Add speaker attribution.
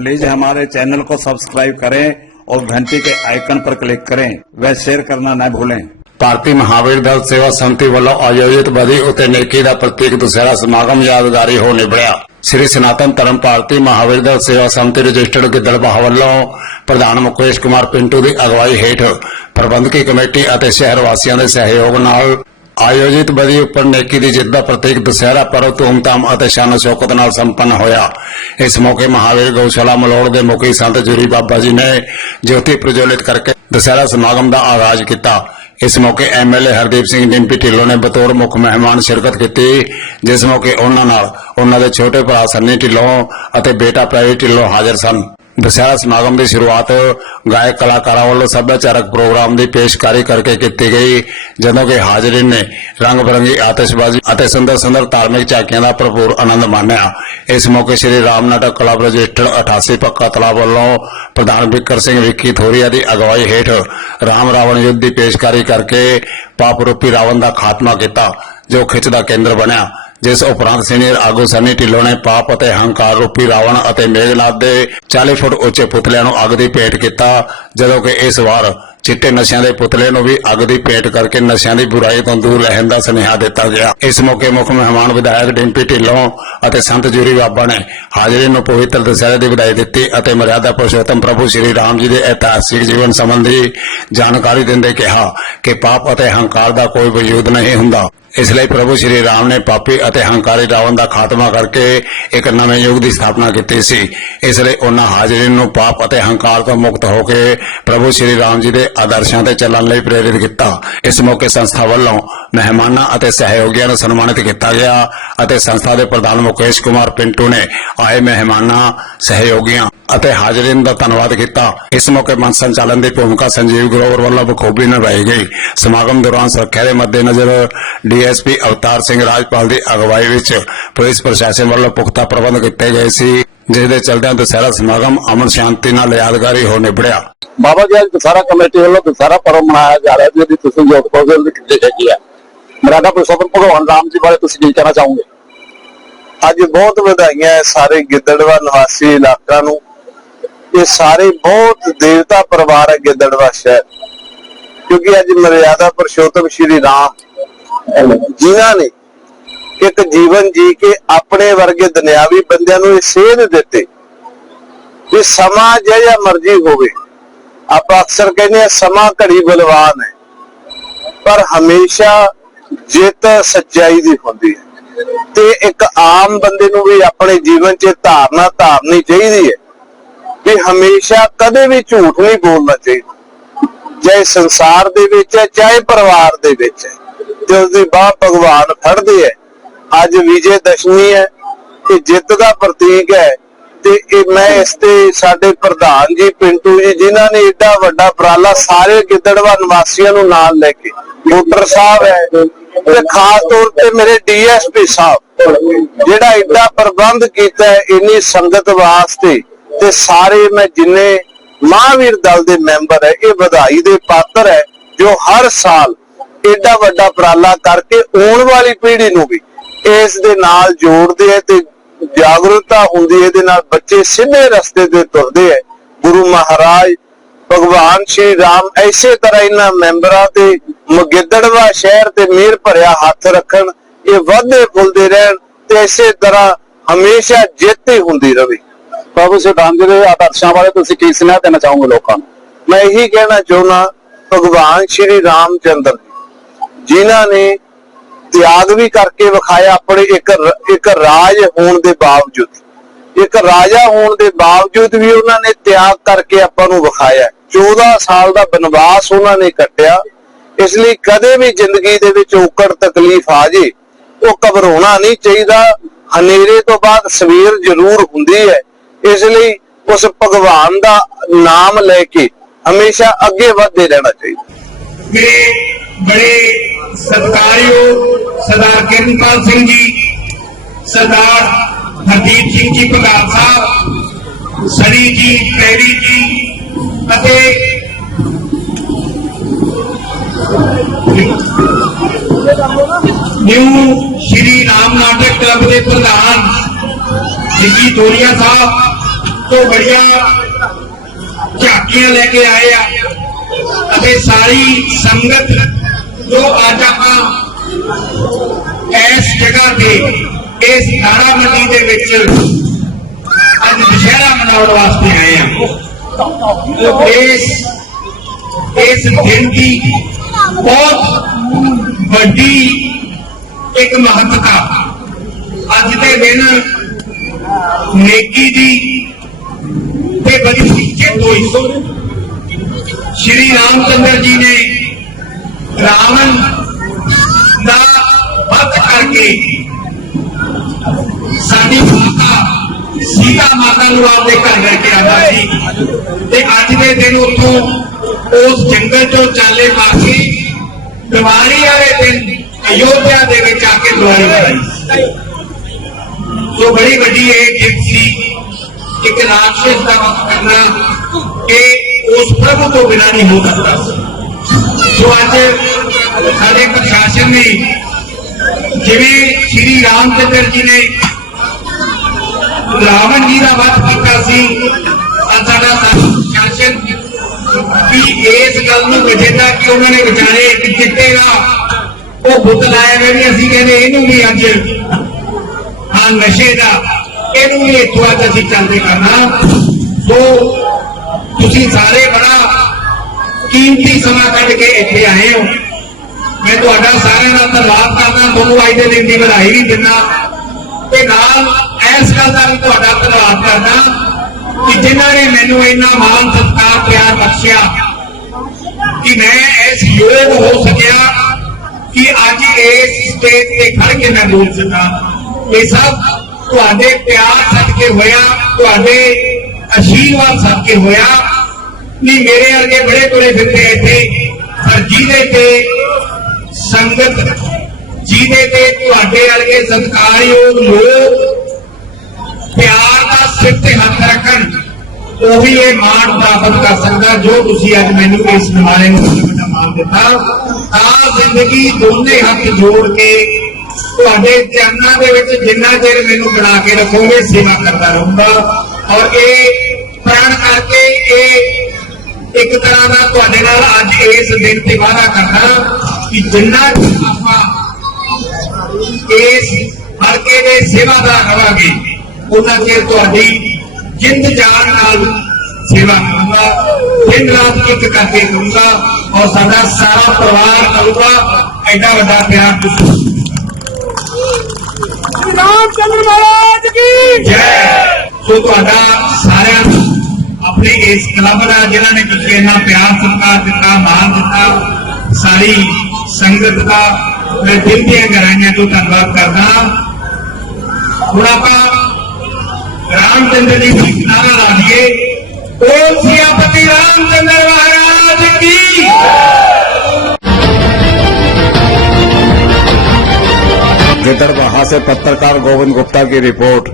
Speaker 1: Please हमारे channel को subscribe करें और घंटी के आइकन पर क्लिक करें व शेयर करना न भूलें
Speaker 2: ਭਾਰਤੀ ਮਹਾਵੀਰ ਦਲ ਸੇਵਾ ਸੰਮਤੀ ਵੱਲੋਂ ਆਯੋਜਿਤ ਬਦੀ ਉਤੇ ਨੇਕੀ ਦਾ ਪ੍ਰਤੀਕ ਦੁਸਹਿਰਾ ਸਮਾਗਮ ਯਾਦਗਾਰੀ ਹੋ ਨਿਬੜਿਆ ਸ੍ਰੀ ਸਨਾਤਨ ਧਰਮ ਭਾਰਤੀ ਮਹਾਵੀਰ ਦਲ ਸੇਵਾ ਸੰਮਤੀ ਰਜਿਸਟਰਡ ਗਿੱਦੜਬਾਹ ਵੱਲੋਂ ਪ੍ਰਧਾਨ ਮੁਕੇਸ਼ ਕੁਮਾਰ ਪਿੰਟੂ ਦੀ ਅਗਵਾਈ ਹੇਠ ਪ੍ਰਬੰਧਕੀ ਕਮੇਟੀ ਅਤੇ ਸ਼ਹਿਰ ਵਾਸੀਆਂ ਦੇ ਸਹਿਯੋਗ ਨਾਲ ਆਯੋਜਿਤ ਬਦੀ ਉੱਪਰ ਨੇਕੀ ਦੀ ਜਿੱਤ ਦਾ ਪ੍ਰਤੀਕ ਦੁਸਹਿਰਾ ਪਰਵ ਧੂਮਧਾਮ ਅਤੇ ਸ਼ਾਨ ਸ਼ੌਕਤ ਨਾਲ ਸੰਪੰਨ ਹੋਇਆ। ਇਸ ਮੌਕੇ ਮਹਾਵੀਰ ਗਊਸ਼ਾਲਾ ਮਲੋੜ ਦੇ ਮੁਖੀ ਸੰਤ ਜੁਰੀ ਬਾਬਾ ਜੀ ਨੇ ਜੋਤੀ ਪ੍ਰਜਵਲਿਤ ਕਰਕੇ ਦੁਸਹਿਰਾ ਸਮਾਗਮ ਦਾ ਆਗਾਜ਼ ਕੀਤਾ। ਇਸ ਮੌਕੇ ਐਮਐਲਏ ਹਰਦੀਪ ਸਿੰਘ ਡਿੰਪੀ ਢਿੱਲੋਂ ਨੇ ਬਤੌਰ ਮੁੱਖ ਮਹਿਮਾਨ ਸ਼ਿਰਕਤ ਕੀਤੀ, ਜਿਸ ਮੌਕੇ ਉਹਨਾਂ ਨਾਲ ਉਹਨਾਂ ਦੇ ਛੋਟੇ ਭਰਾ ਸੰਨੀ ਢਿੱਲੋਂ ਅਤੇ ਬੇਟਾ ਪ੍ਰਵੀ ਢਿੱਲੋਂ ਹਾਜ਼ਰ ਸਨ। ਦੁਸਹਿਰਾ ਸਮਾਗਮ ਦੀ ਸ਼ੁਰੂਆਤ ਗਾਇਕ ਕਲਾਕਾਰਾਂ ਵੱਲੋਂ ਸੱਭਿਆਚਾਰਕ ਪ੍ਰੋਗਰਾਮ ਦੀ ਪੇਸ਼ਕਾਰੀ ਕਰਕੇ ਕੀਤੀ ਗਈ, ਜਦੋਂ ਕਿ ਹਾਜ਼ਰੀਨ ਨੇ ਰੰਗ ਬਰੰਗੀ ਆਤਿਸ਼ਬਾਜ਼ੀ ਅਤੇ ਸੁੰਦਰ ਸੁੰਦਰ ਧਾਰਮਿਕ ਝਾਕੀਆਂ ਦਾ ਭਰਪੂਰ ਆਨੰਦ ਮਾਣਿਆ। ਇਸ ਮੌਕੇ ਸ੍ਰੀ ਰਾਮ ਨਾਟਕ ਕਲੱਬ ਰਜਿਸਟਰਡ 88 ਪੱਕਾ ਤਲਾਬ ਵੱਲੋਂ ਪ੍ਰਧਾਨ ਬਿਕਰ ਸਿੰਘ ਵਿੱਕੀ ਥੋਰੀਆ ਦੀ ਅਗਵਾਈ ਹੇਠ ਰਾਮ ਰਾਵਣ ਯੁੱਧ ਦੀ ਪੇਸ਼ਕਾਰੀ ਕਰਕੇ ਪਾਪ ਰੂਪੀ ਰਾਵਣ ਦਾ ਖਾਤਮਾ ਕੀਤਾ, ਜੋ ਖਿੱਚ ਦਾ ਕੇਂਦਰ ਬਣਿਆ। ਜਿਸ ਉਪਰੰਤ ਸੀਨੀਅਰ ਆਗੂ ਸਨੀ ਢਿੱਲੋਂ ਨੇ ਪਾਪ ਅਤੇ ਹੰਕਾਰ ਰੂਪੀ ਰਾਵਣ ਅਤੇ ਮੇਘਨਾਥ ਦੇ 40 ਫੁੱਟ ਉੱਚੇ ਪੁਤਲਿਆਂ ਨੂੰ ਅੱਗ ਦੀ ਭੇਟ ਕੀਤਾ, ਜਦੋਂ ਕਿ ਇਸ ਵਾਰ ਚਿੱਟੇ ਨਸ਼ਿਆਂ ਦੇ ਪੁਤਲੇ ਨੂੰ ਵੀ ਅੱਗ ਦੀ ਭੇਟ ਕਰਕੇ ਨਸ਼ਿਆਂ ਦੀ ਬੁਰਾਈ ਤੋਂ ਦੂਰ ਰਹਿਣ ਦਾ ਸੁਨੇਹਾ ਦਿੱਤਾ ਗਿਆ। ਇਸ ਮੌਕੇ ਮੁੱਖ ਮਹਿਮਾਨ ਵਿਧਾਇਕ ਡਿੰਪੀ ਢਿੱਲੋਂ ਅਤੇ ਸੰਤ ਜੂਰੀ ਬਾਬਾ ਨੇ ਹਾਜ਼ਰੀ ਨੂੰ ਪਵਿੱਤਰ ਦੁਸਹਿਰੇ ਦੀ ਵਧਾਈ ਦਿੱਤੀ ਅਤੇ ਮਰਿਆਦਾ ਪੁਰਸ਼ੋਤਮ ਪ੍ਰਭੂ ਸ਼੍ਰੀ ਰਾਮ ਜੀ ਦੇ ਇਤਿਹਾਸਿਕ ਜੀਵਨ ਸੰਬੰਧੀ ਜਾਣਕਾਰੀ ਦਿੰਦੇ ਕਿਹਾ ਕਿ ਪਾਪ ਅਤੇ ਹੰਕਾਰ ਦਾ ਕੋਈ ਵਜੂਦ ਨਹੀਂ ਹੁੰਦਾ। ਇਸ ਲਈ ਪ੍ਰਭੂ ਸ਼੍ਰੀ ਰਾਮ ਨੇ ਪਾਪੀ ਅਤੇ ਹੰਕਾਰੀ ਰਾਵਣ ਦਾ ਖਾਤਮਾ ਕਰਕੇ ਇੱਕ ਨਵੇਂ ਯੁੱਗ ਦੀ ਸਥਾਪਨਾ ਕੀਤੀ ਸੀ। ਇਸ ਲਈ ਉਹਨਾਂ ਹਾਜ਼ਰੀਨ ਨੂੰ ਪਾਪ ਅਤੇ ਹੰਕਾਰ ਤੋਂ ਮੁਕਤ ਹੋ ਕੇ ਪ੍ਰਭੂ ਸ਼੍ਰੀ ਰਾਮ ਜੀ ਦੇ ਆਦਰਸ਼ਾਂ ਤੇ ਚੱਲਣ ਲਈ ਪ੍ਰੇਰਿਤ ਕੀਤਾ। ਇਸ ਮੌਕੇ ਸੰਸਥਾ ਵੱਲੋਂ ਮਹਿਮਾਨਾਂ ਅਤੇ ਸਹਿਯੋਗੀਆਂ ਨੂੰ ਸਨਮਾਨਿਤ ਕੀਤਾ ਗਿਆ ਅਤੇ ਸੰਸਥਾ ਦੇ ਪ੍ਰਧਾਨ ਮੁਕੇਸ਼ ਕੁਮਾਰ ਪਿੰਟੂ ਨੇ ਆਏ ਮਹਿਮਾਨਾਂ, ਸਹਿਯੋਗੀਆਂ ਅਤੇ ਹਾਜ਼ਰੀਨ ਦਾ ਧੰਨਵਾਦ ਕੀਤਾ। ਇਸ ਮੌਕੇ ਮੰਚ ਸੰਚਾਲਨ ਦੀ ਭੂਮਿਕਾ ਸੰਜੀਵ ਗਰੋਵਰ ਵੱਲੋਂ ਬਖੂਬੀ ਨਿਭਾਈ ਗਈ। ਸਮਾਗਮ ਦੌਰਾਨ ਸੁਰੱਖਿਆ ਦੇ ਮੱਦੇਨਜ਼ਰ ਡੀਐਸਪੀ ਅਵਤਾਰ ਸਿੰਘ ਰਾਜਪਾਲ ਦੀ ਅਗਵਾਈ ਵਿੱਚ ਪੁਲਿਸ ਪ੍ਰਸ਼ਾਸਨ ਵੱਲੋਂ ਪੁਖਤਾ ਪ੍ਰਬੰਧ ਕੀਤੇ ਗਏ ਸੀ ਜਿਸ ਦੇ ਚਲਦਿਆਂ ਦੁਸਹਿਰਾ ਸਮਾਗਮ ਅਮਨ ਸ਼ਾਂਤੀ ਨਾਲ ਯਾਦਗਾਰੀ ਹੋ ਨਿਬੜਿਆ
Speaker 3: ਬਾਬਾ ਜੀ ਅੱਜ ਦੁਸਹਿਰਾ ਕਮੇਟੀ ਵੱਲੋਂ ਦੁਸਹਿਰਾ ਪਰਵ ਮਨਾਇਆ ਜਾ ਰਿਹਾ ਜਿਹਦੀ ਤੁਸੀਂ ਯੋਗ ਪ੍ਰੋਗਰਾਮ ਦੀ ਕੀਤੀ ਹੈਗੀ ਹੈ। ਮਰਾਠਾ ਪੁਰਸ਼ੋਤਮ ਭਗਵਾਨ ਰਾਮ ਜੀ ਬਾਰੇ ਤੁਸੀਂ ਕੀ ਕਹਿਣਾ ਚਾਹੋਗੇ?
Speaker 4: ਅੱਜ ਬਹੁਤ ਵਧਾਈਆਂ ਸਾਰੇ ਗਿੱਦੜਵਾ ਨਿਵਾਸੀ ਇਲਾਕਾ ਨੂੰ। ਇਹ ਸਾਰੇ ਬਹੁਤ ਦੇਵਤਾ ਪਰਿਵਾਰ ਹੈ ਗਿੱਦੜਵਾ ਸ਼ਹਿਰ ਕਿਉਂਕਿ ਅੱਜ ਮਰਿਆਦਾ ਪੁਰਸ਼ੋਤਮ ਸ਼੍ਰੀ ਰਾਮ ਜਿਨ੍ਹਾਂ ਨੇ ਇੱਕ ਜੀਵਨ ਜੀ ਕੇ ਆਪਣੇ ਵਰਗੇ ਦੁਨਿਆਵੀ ਬੰਦਿਆਂ ਨੂੰ ਇਹ ਸੇਧ ਦਿੱਤੇ ਵੀ ਸਮਾਂ ਜਿਹੜਾ ਮਰਜ਼ੀ ਹੋਵੇ। ਆਪਾਂ ਅਕਸਰ ਕਹਿੰਦੇ ਆ ਸਮਾਂ ਘੜੀ ਬਲਵਾਨ ਹੈ। ਪਰ ਹਮੇਸ਼ਾ ਜਿੱਤ ਸੱਚਾਈ ਦੀ ਹੁੰਦੀ ਹੈ। ਤੇ ਇੱਕ ਆਮ ਬੰਦੇ ਨੂੰ ਵੀ ਆਪਣੇ ਜੀਵਨ 'ਚ ਧਾਰਨਾ ਧਾਰਨੀ ਚਾਹੀਦੀ ਹੈ। ਵੀ ਹਮੇਸ਼ਾ ਕਦੇ ਵੀ ਝੂਠ ਨਹੀਂ ਬੋਲਣਾ ਚਾਹੀਦਾ। ਚਾਹੇ ਸੰਸਾਰ ਦੇ ਵਿੱਚ ਹੈ, ਚਾਹੇ ਪਰਿਵਾਰ ਦੇ ਵਿੱਚ ਹੈ। ਤੇ ਉਸ ਦੀ ਬਾਹ ਭਗਵਾਨ ਫੜਦੇ ਹੈ, ਅੱਜ ਵਿਜੇ ਦਸ਼ਮੀ ਹੈ, ਇਹ ਜਿੱਤ ਦਾ ਪ੍ਰਤੀਕ ਹੈ। ਤੇ ਇਹ ਮੈਂ ਇਸ ਤੇ ਸਾਡੇ ਪ੍ਰਧਾਨ ਜੀ, ਪਿੰਟੂ ਜੀ, ਜਿਨ੍ਹਾਂ ਨੇ ਏਡਾ ਵੱਡਾ ਉਪਰਾਲਾ ਸਾਰੇ ਗਿੱਦੜਵਾ ਨਿਵਾਸੀਆਂ ਨੂੰ ਨਾਲ ਲੈ ਕੇ ਮੋਟਰ ਸਾਹਿਬ ਹੈ ਤੇ ਖਾਸ ਤੌਰ ਤੇ ਮੇਰੇ ਡੀਐਸਪੀ ਸਾਹਿਬ, ਜਿਹੜਾ ਏਡਾ ਪ੍ਰਬੰਧ ਕੀਤਾ ਹੈ, ਇੰਨੀ ਸੰਗਤ ਵਾਸਤੇ ਤੇ ਸਾਰੇ ਮੈਂ ਜਿੰਨੇ ਮਹਾਂਵੀਰ ਦਲ ਦੇ ਮੈਂਬਰ ਹੈ, ਇਹ ਵਧਾਈ ਦੇ ਪਾਤਰ ਹੈ, ਜੋ ਹਰ ਸਾਲ ਏਡਾ ਵੱਡਾ ਉਪਰਾਲਾ ਕਰਕੇ ਆਉਣ ਵਾਲੀ ਪੀੜ੍ਹੀ ਨੂੰ ਵੀ ਇਸ ਦੇ ਨਾਲ ਜੋੜਦੇ ਹੈ ਤੇ ਜਾਗਰੂਕਤਾ ਹੁੰਦੀ ਹੈ, ਇਹਦੇ ਨਾਲ ਬੱਚੇ ਸਿੱਧੇ ਰਸਤੇ ਤੇ ਤੁਰਦੇ ਹੈ। ਗੁਰੂ ਮਹਾਰਾਜ ਭਗਵਾਨ ਸ਼੍ਰੀ ਰਾਮ ਐਸੇ ਤਰ੍ਹਾਂ ਇਹਨਾਂ ਮੈਂਬਰਾਂ ਤੇ ਮਗਿੱਦੜਵਾ ਸ਼ਹਿਰ ਤੇ ਮੇਰ ਭਰਿਆ ਹੱਥ ਰੱਖਣ, ਇਹ ਵਾਧੇ ਫੁੱਲਦੇ ਰਹਿਣ ਤੇ ਐਸੇ ਤਰ੍ਹਾਂ ਹਮੇਸ਼ਾ ਜਿੱਤ ਹੀ ਹੁੰਦੀ ਰਹੇ।
Speaker 3: ਬਾਬੂ ਸਿਧਾਂਤ ਜੀ ਦੇ ਆਦਰਸ਼ਾਂ ਬਾਰੇ ਤੁਸੀਂ ਕੀ ਸੁਨੇਹਾ ਦੇਣਾ ਚਾਹੋਗੇ ਲੋਕਾਂ ਨੂੰ?
Speaker 4: ਮੈਂ ਇਹੀ ਕਹਿਣਾ ਚਾਹੁੰਦਾ ਭਗਵਾਨ ਸ਼੍ਰੀ ਰਾਮਚੰਦਰ ਜੀ, ਜਿਨ੍ਹਾਂ ਨੇ ਤਿਆਗ ਵੀ ਕਰਕੇ ਵਿਖਾਇਆ ਆਪਣੇ ਇੱਕ ਇੱਕ ਰਾਜ ਹੋਣ ਦੇ ਬਾਵਜੂਦ। ਇੱਕ ਰਾਜਾ ਹੋਣ ਦੇ ਬਾਵਜੂਦ ਵੀ ਉਹਨਾਂ ਨੇ ਤਿਆਗ ਕਰਕੇ ਆਪਾਂ ਨੂੰ ਵਿਖਾਇਆ। 14 ਸਾਲ ਦਾ ਬਨਵਾਸ ਉਹਨਾਂ ਨੇ ਕੱਟਿਆ। ਇਸ ਲਈ ਕਦੇ ਵੀ ਜ਼ਿੰਦਗੀ ਦੇ ਵਿੱਚ ਔਕੜ ਤਕਲੀਫ ਆ ਜੇ ਉਹ ਘਬਰਾਉਣਾ ਨਹੀਂ ਚਾਹੀਦਾ। ਹਨੇਰੇ ਤੋਂ ਬਾਅਦ ਸਵੇਰ ਜ਼ਰੂਰ ਹੁੰਦੀ ਹੈ। ਇਸ ਲਈ ਉਸ ਭਗਵਾਨ ਦਾ ਨਾਮ ਲੈ ਕੇ ਹਮੇਸ਼ਾ ਅੱਗੇ ਵਧਦੇ ਰਹਿਣਾ ਚਾਹੀਦਾ।
Speaker 5: ਮੇਰੇ ਬੜੇ ਸਤਿਕਾਰਯੋਗ ਸਰਦਾਰ ਕਿਰਨਪਾਲ ਸਿੰਘ ਜੀ, ਸਰਦਾਰ ਹਰਦੀਪ ਸਿੰਘ ਜੀ ਪ੍ਰਧਾਨ ਸਾਹਿਬ ਸਣੀ ਜੀ ਪੈਰੀ ਜੀ ਅਤੇ ਨਿਊ ਸ਼੍ਰੀ ਰਾਮ ਨਾਟਕ ਕਲੱਬ ਦੇ ਪ੍ਰਧਾਨ ਜੀ ਤੋਰੀਆ ਸਾਹਿਬ ਤੋਂ ਬੜੀਆਂ ਝਾਕੀਆਂ ਲੈ ਕੇ ਆਏ ਆ। ਅਤੇ ਸਾਰੀ ਸੰਗਤ ਜੋ ਅੱਜ ਆਪਾਂ ਇਸ ਜਗ੍ਹਾ ਤੇ, ਇਸ ਨਾਰਾ ਮੰਡੀ ਦੇ ਵਿੱਚ ਅੱਜ ਦੁਸ਼ਹਿਰਾ ਮਨਾਉਣ ਵਾਸਤੇ ਆਏ ਆ। ਇਸ ਇਸ ਦਿਨ ਦੀ ਬਹੁਤ ਵੱਡੀ ਇੱਕ ਮਹੱਤਤਾ। ਅੱਜ ਦੇ ਦਿਨ ਨੇਕੀ ਦੀ ਹੋਈ ਸ਼੍ਰੀ ਰਾਮਚੰਦਰ ਜੀ ਨੇ ਰਾਵਣ ਦਾ ਵੱਧ ਕਰਕੇ ਸਾਡੀ ਮਾਤਾ, ਸੀਤਾ ਮਾਤਾ ਨੂੰ ਆਪਦੇ ਘਰ ਲੈ ਕੇ ਆਉਂਦਾ ਸੀ। ਤੇ ਅੱਜ ਦੇ ਦਿਨ ਉੱਥੋਂ ਉਸ ਜੰਗਲ ਚੋਂ ਚਾਲੇ ਮਾਰ ਦੀਵਾਲੀ ਵਾਲੇ ਦਿਨ ਅਯੋਧਿਆ ਦੇ ਵਿੱਚ ਆ ਕੇ ਦੀਵਾਲੀ ਮਨਾਈ ਸੋ ਬੜੀ ਵੱਡੀ ਇਹ ਜਿੱਤ ਸੀ ਇੱਕ ਰਾਖਸ਼ ਦਾ ਵਧ ਕਰਨਾ ਇਹ ਉਸ ਪ੍ਰਭੂ ਤੋਂ ਬਿਨਾਂ ਨਹੀਂ ਹੋ ਸਕਦਾ। ਸੋ ਅੱਜ ਸਾਡੇ ਪ੍ਰਸ਼ਾਸਨ ਨੇ ਜਿਵੇਂ ਸ਼੍ਰੀ ਰਾਮ ਚੰਦਰ ਜੀ ਨੇ ਰਾਵਣ ਜੀ ਦਾ ਵਧ ਕੀਤਾ ਸੀ, ਅੱਜ ਸਾਡਾ ਪ੍ਰਸ਼ਾਸਨ ਵੀ ਇਸ ਗੱਲ ਨੂੰ ਵਿਜੇਤਾ ਕਿ ਉਹਨਾਂ ਨੇ ਵਿਚਾਰੇ ਇੱਕ ਚਿੱਟੇ ਦਾ ਉਹ ਬੁੱਤ ਲਾਇਆ ਹੋਇਆ ਵੀ ਅਸੀਂ ਕਹਿੰਦੇ ਇਹਨੂੰ ਵੀ ਅੱਜ ਹਾਂ ਨਸ਼ੇ ਦਾ, ਇਹਨੂੰ ਵੀ ਇੱਥੋਂ ਅੱਜ ਅਸੀਂ ਚੰਦੇ ਕਰਨਾ। ਸੋ ਤੁਸੀਂ ਸਾਰੇ ਬੜਾ ਕੀਮਤੀ ਸਮਾਂ ਕੱਢ ਕੇ ਇੱਥੇ ਆਏ ਹੋ। ਮੈਂ ਤੁਹਾਡਾ ਸਾਰਿਆਂ ਦਾ ਧੰਨਵਾਦ ਕਰਦਾ। ਤੁਹਾਨੂੰ ਅੱਜ ਦੇ ਦਿਨ ਦੀ ਵਧਾਈ ਵੀ ਦਿੰਦਾ। ਤੇ ਨਾਲ ਇਸ ਗੱਲ ਦਾ ਵੀ ਤੁਹਾਡਾ ਧੰਨਵਾਦ ਕਰਦਾ ਕਿ ਜਿਨ੍ਹਾਂ ਨੇ ਮੈਨੂੰ ਇੰਨਾ ਮਾਣ ਸਤਿਕਾਰ ਪਿਆਰ ਬਖਸ਼ਿਆ ਕਿ ਮੈਂ ਇਸ ਯੋਗ ਹੋ ਸਕਿਆ ਕਿ ਅੱਜ ਇਸ ਸਟੇਜ ਤੇ ਖੜ ਕੇ ਮੈਂ ਬੋਲ ਸਕਾਂ। ਇਹ ਸਭ ਤੁਹਾਡੇ ਪਿਆਰ ਸਦਕੇ ਹੋਇਆ, ਤੁਹਾਡੇ ਅਸ਼ੀਰਵਾਦ ਸਦਕੇ ਹੋਇਆ। ਨਹੀਂ, ਮੇਰੇ ਵਰਗੇ ਬੜੇ ਤੁਰੇ ਫਿਰਦੇ ਇੱਥੇ। ਪਰ ਜਿਹਦੇ ਤੇ ਸੰਗਤ, ਜਿਹਦੇ ਤੇ ਤੁਹਾਡੇ ਵਰਗੇ ਸਤਿਕਾਰਯੋਗ ਲੋਕ ਪਿਆਰ ਦਾ ਸਿਰ ਤੇ ਹੱਥ ਰੱਖਣ, ਉਹੀ ਇਹ ਮਾਣ ਪ੍ਰਾਪਤ ਕਰ ਸਕਦਾ ਜੋ ਤੁਸੀਂ ਅੱਜ ਮੈਨੂੰ ਇਸ ਨਿਮਾਣੇ ਨੂੰ ਇੰਨਾ ਮਾਣ ਦਿੱਤਾ। ਤਾਂ ਜ਼ਿੰਦਗੀ ਦੋਨੇ ਹੱਥ ਜੋੜ ਕੇ ਤੁਹਾਡੇ ਚਰਨਾਂ ਦੇ ਵਿੱਚ ਜਿੰਨਾ ਚਿਰ ਮੈਨੂੰ ਬਣਾ ਕੇ ਰੱਖੋਗੇ, ਸੇਵਾ ਕਰਦਾ ਰਹੂੰਗਾ। ਔਰ ਇਹ ਪ੍ਰਣ ਕਰਕੇ ਇਹ ਇੱਕ ਤਰ੍ਹਾਂ ਦਾ ਤੁਹਾਡੇ ਨਾਲ ਅੱਜ ਇਸ ਦਿਨ ਤੇ ਵਾਅਦਾ ਕਰਨਾ ਕਿ ਜਿੰਨਾ ਆਪਾਂ ਇਸ ਹਲਕੇ ਦੇ ਸੇਵਾਦਾਰ ਰਵਾਂਗੇ ਉਹਨਾਂ ਚਿਰ ਤੁਹਾਡੀ ਜਿੰਦ ਜਾਨ ਨਾਲ ਸੇਵਾ ਕਰੂੰਗਾ ਦਿਨ ਰਾਤ ਇੱਕ ਕਰਕੇ ਕਰੂੰਗਾ ਔਰ ਸਾਡਾ ਸਾਰਾ ਪਰਿਵਾਰ ਕਰੂਗਾ ਐਡਾ ਵੱਡਾ ਪਿਆਰ
Speaker 6: ਮਹਾਰਾਜ ਕੀ
Speaker 5: ਜੈ ਸੋ ਤੁਹਾਡਾ ਸਾਰਿਆਂ ਨੂੰ ਆਪਣੇ ਇਸ ਕਲੱਬ ਦਾ ਜਿਨ੍ਹਾਂ ਨੇ ਤੁਸੀਂ ਇੰਨਾ ਪਿਆਰ ਸਤਿਕਾਰ ਦਿੱਤਾ ਮਾਣ ਦਿੱਤਾ ਸਾਰੀ ਸੰਗਤ ਦਾ ਮੈਂ ਦਿਲ ਦੀਆਂ ਗਹਿਰਾਈਆਂ ਤੋਂ ਧੰਨਵਾਦ ਕਰਦਾ ਹੁਣ ਆਪਾਂ ਰਾਮਚੰਦਰ ਜੀ ਦੀ ਨਾਰਾ ਲਾ ਦਈਏ ਓ ਸਿਆਪਤੀ ਰਾਮਚੰਦਰ ਮਹਾਰਾਜ ਕੀ
Speaker 1: गिदड़बाहा से पत्रकार गोविंद गुप्ता की रिपोर्ट